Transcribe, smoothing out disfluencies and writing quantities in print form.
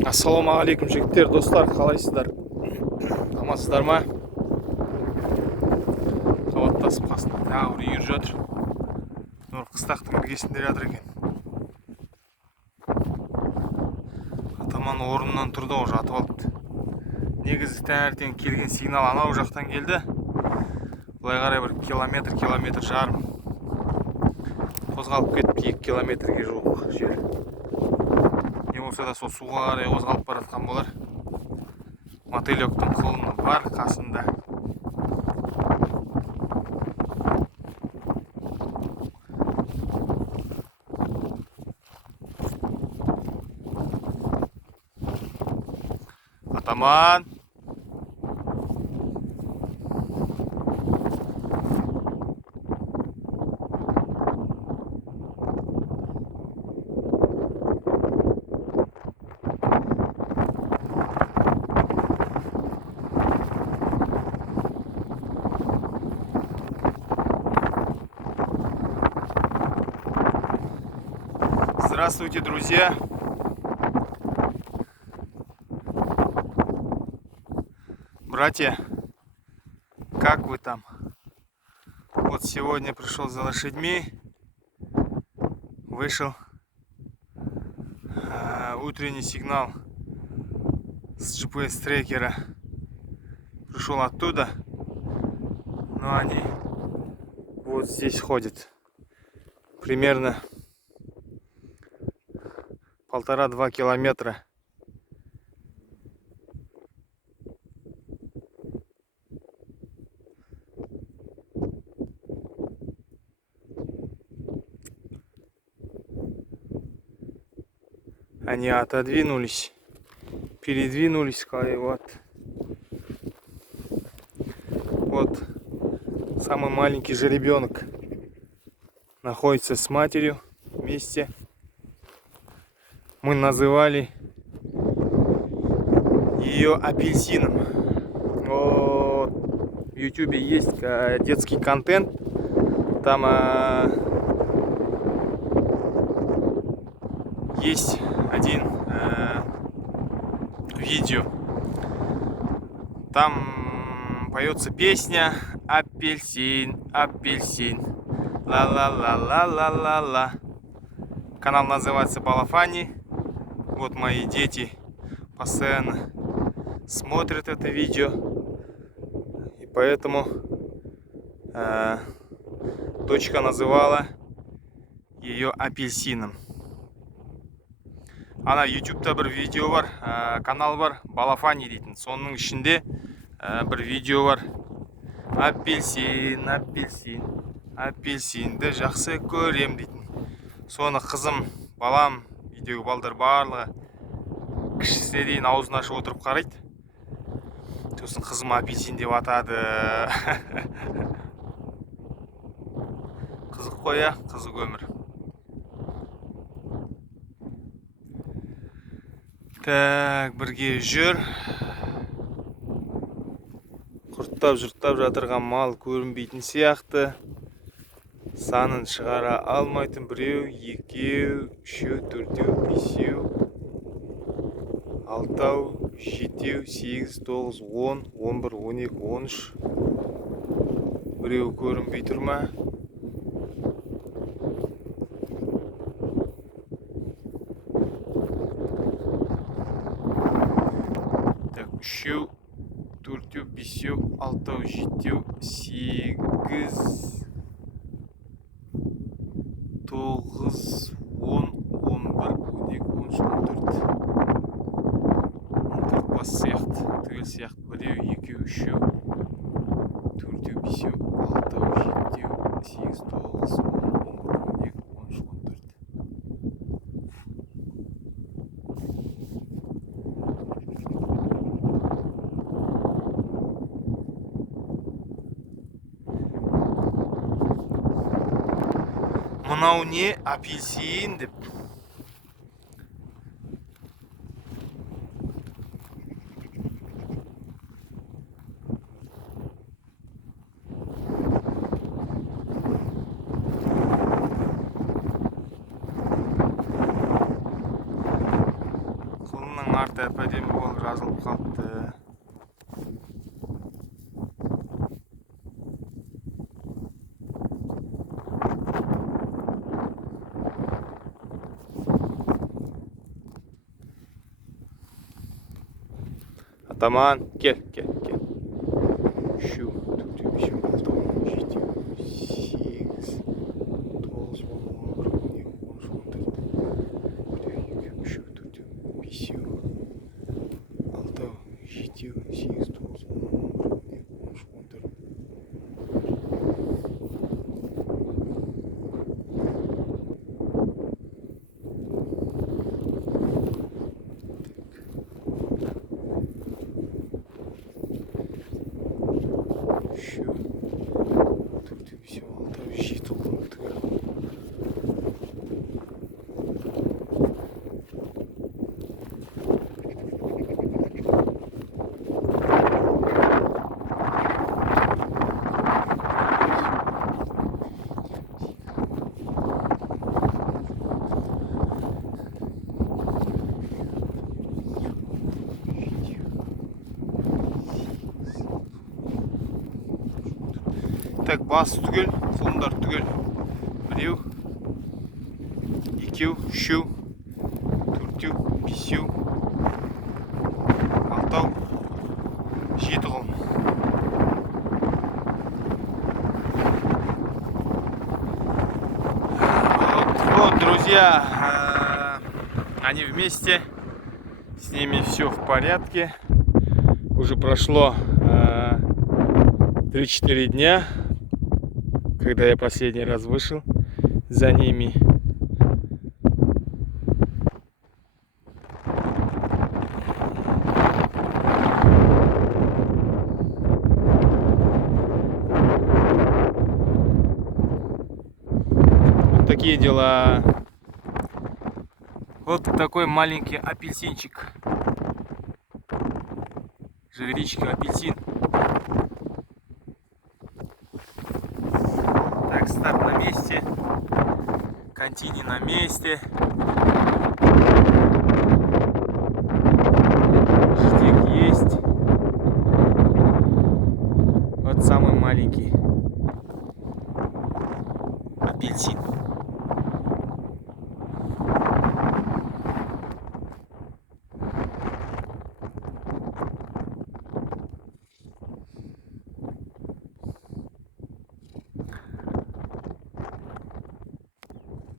Ассалаумағалейкум жігіттер, достар, қалайсыздар? Амансыздар ма? Қабаттасып қасында тағы бір үйір жатыр. Нұр қыстақтың іргесінде жатыр екен. Атаман орнынан тұрды, ол жатып алыпты. Негізі таңертең келген сигнал анау жақтан келді. Былай қарай бір километр жарым қозғалып кетіп, 2 километрге жуық жер. Не болса да сол суға қарай қозғалып баратқан болар. Мотылектің құлыны бар қасында. Атаман! Здравствуйте, друзья! Братья, как вы там? Вот сегодня пришел за лошадьми, вышел, утренний сигнал с GPS-трекера пришел оттуда, но они вот здесь ходят, примерно 1,5–2 километра. Они отодвинулись, передвинулись, вот самый маленький жеребенок находится с матерью вместе. Мы называли ее апельсином. Вот. В YouTube есть детский контент, там есть один видео, там поется песня «Апельсин, апельсин, ла-ла-ла-ла-ла-ла-ла». Канал называется Балафани. Вот мои дети постоянно смотрят это видео, и поэтому дочка называла ее апельсином. Ана YouTube'да бір видео бар, канал бар, Балафани дейтін. Соның ішінде бір видео бар. Апельсин, апельсин, апельсинді жақсы көрем дейтін. Соны қызым, балам, видео балдар барлығы кішісіне дейін аузын ашып отырып қарайды. Сосын қызым апельсин деп атады. Қызық қой, қызық өмір. Так, бірге жүр. Құрттап-жұрттап жатырған мал көрінбейтін сияқты. Санын шығара алмайтын біреу, екеу, үшеу, төртеу, бесеу, алтау, жетеу, 8, 9, 10, 11, 12, 13. Біреу көрінбей тұр ма? Так, үшеу, төртеу, бесеу, алтау, жетеу, 8, 9, 10, 11, 12, 13, 14 бас сияқты, түгел сияқты. Біреу, екеу, үшеу, төртеу, бесеу, алтау, жетеу, 8, 9, 10, 11, 12, 13, 14. Мынау не? Апельсин деп. әп-әдемі болып жазылып қалыпты. Атаман, кел. Шу, тут еще алтау, 7, 8, 9, 10, шу, тут 5, алтау, 7, 8, 9, 10. Шу, тут все, алтау, 7, 10. Так, басы түгел, қолымдар түгел. 1, 2, 3, 4, 5, алтау, 7 қолым. Вот, друзья, они вместе, с ними все в порядке. Уже прошло 3-4 дня, когда я последний раз вышел за ними. Вот такие дела. Вот такой маленький апельсинчик. Жевричка, апельсин. Так, старт на месте. Контини на месте. Штик есть. Вот самый маленький апельсин.